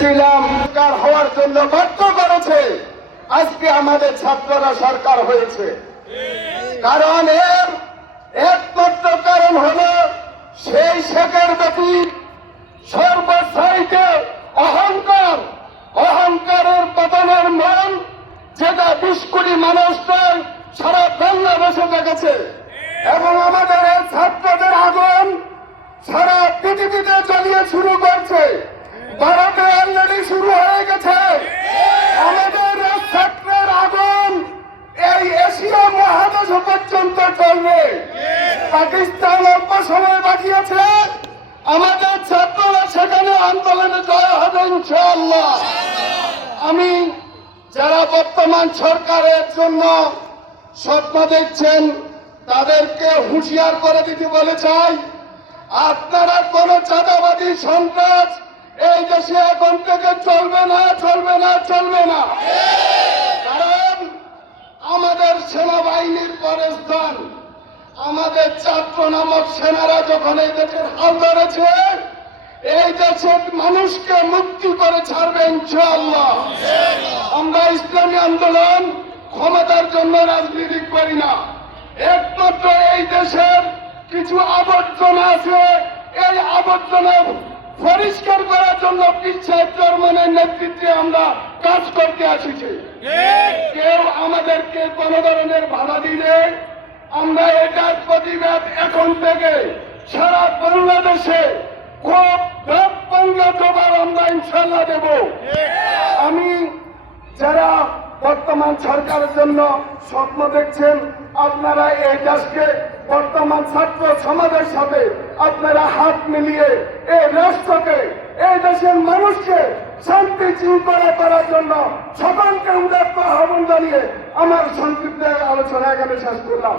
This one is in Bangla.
চেয়েছিলাম সরকার হওয়ার জন্য বাধ্য করেছে। আজকে আমাদের ছাত্ররা সরকার হয়েছে। কারণ এর একমাত্র কারণ হলো সেই শেখের প্রতি সর্বসাইতে অহংকারের পতনের মান, যেটা 20 কোটি মানুষের সারা বাংলাদেশে দেখেছে। এবং আমাদের এই ছাত্রদের আগুন সারা পৃথিবীতে জ্বলিয়ে শুরু করছে। ভারতে অলরেডি শুরু হয়ে গেছে। আমাদের ছাত্রের আগুন এই এশিয়া মহাদেশ পর্যন্ত চলবে। পাকিস্তান অল্প সময় বাকি আছে। আমাদের ছাত্ররা সেখানে আন্দোলনে জয় হবে ইনশাআল্লাহ। আমি যারা বর্তমান সরকারের জন্য স্বপ্ন দেখছেন তাদেরকে হুঁশিয়ার করে দিতে বলে চাই, আপনারা কোন চাঁদাবাদী সন্ত্রাস এই দেশে এখন থেকে চলবে না, চলবে না, চলবে না। কারণ আমাদের সেনাবাহিনীর পরে স্থান, আমাদের ছাত্র নামক সেনারা যখন এই দেশের হাল ধরেছে, এই দেশের মানুষকে মুক্তি করে ছাড়বে ইনশাআল্লাহ। আমরা ইসলামী আন্দোলন ক্ষমতার জন্য রাজনীতি করি না। একমাত্র এই দেশের কিছু আবর্জনা আছে, এই আবর্জনা পরিষ্কার করার জন্য পিছিয়ে চরমানের নেতৃত্বে আমরা কাজ করতে আসিছি। কেউ আমাদেরকে কোন ধরনের বাধা দিলে আমরা এটার প্রতিবাদ এখন থেকে সারা বাংলাদেশে খুব জবাব আমরা ইনশাল্লাহ দেব। আমি যারা বর্তমান সরকারের জন্য স্বপ্ন দেখছেন, আপনারা এই দেশকে বর্তমান ছাত্র সমাজের সাথে আপনারা হাত মিলিয়ে এই রাষ্ট্রকে, এই দেশের মানুষকে শান্তি শৃঙ্খলা করার জন্য সকলকে উদাত্ত আহ্বান জানিয়ে আমার সংক্ষিপ্ত আলোচনা এখানে শেষ করলাম।